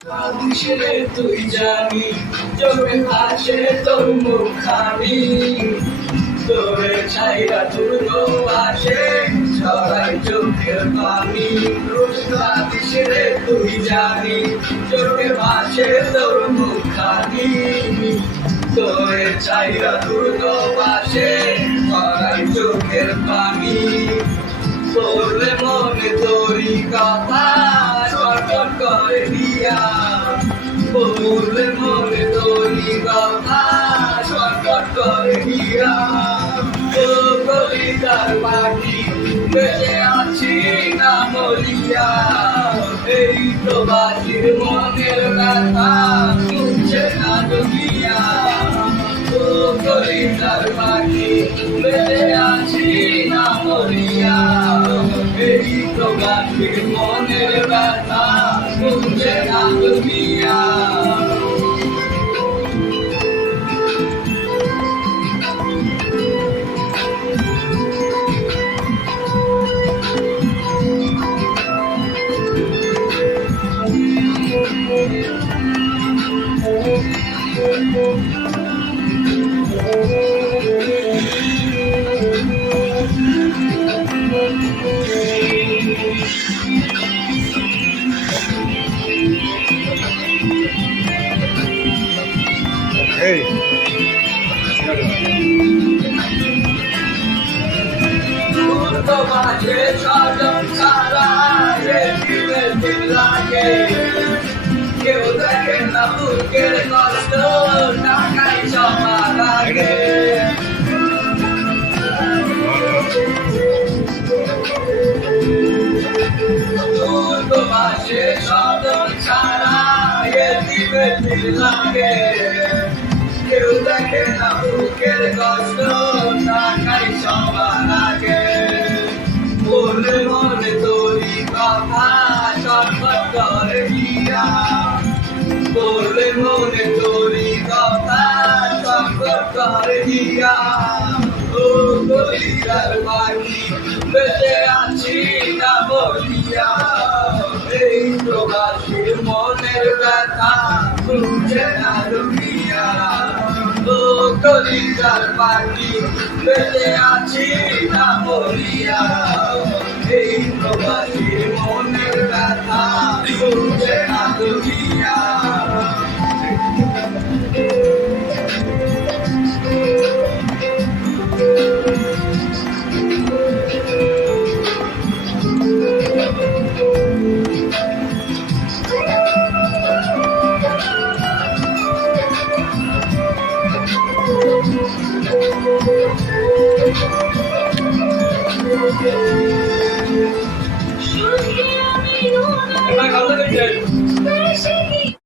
কিসেরে তুই জানি চোখে ভাসে তোর মুখখানি তোরে ছাইরা তুলো আসে সবাই চোখের পানি কিসেরে তুই জানি চোখে ভাসে তোর মুখখানি তোরে ছাইরা তুলো আসে সবাই চোখের পানি তোরে মনে তোরি কথা ছটফট করে দিয়া তোরে মনে তোরি কথা ছটফট করে দিয়া ও কলিতার পাখি বেঁচে আছি না মরিয়া এই প্রবাসীর মনের ব্যথা শুনছে না দুনিয়া ও কলিতার পাখি বেঁচে আছি না মরিয়া এই প্রবাসীর মনের ব্যথা শুনছে না দুনিয়া Hey. তোমাকে সাজন সারা লাগে কেউ দেখে না বুকের কষ্ট টাকাই জমা লাগে তোমাকে সাজন সারা লাগে কেউ দেখে না বুকের কষ্ট টাকাই জমা লাগে মনে মনে তোরি কথা ছটফট করে দিয়া মনে মনে তোরি কথা ছটফট করে দিয়া ও কলিতার পাখি বেঁচে আছি না মরিয়া এই প্রবাসীর মনের ব্যথা শুনছে না দুনিয়া ও কলিতার পাখি বেঁচে আছি না মরিয়া এই প্রবাসীর মনের ব্যথা শুনছে না দুনিয়া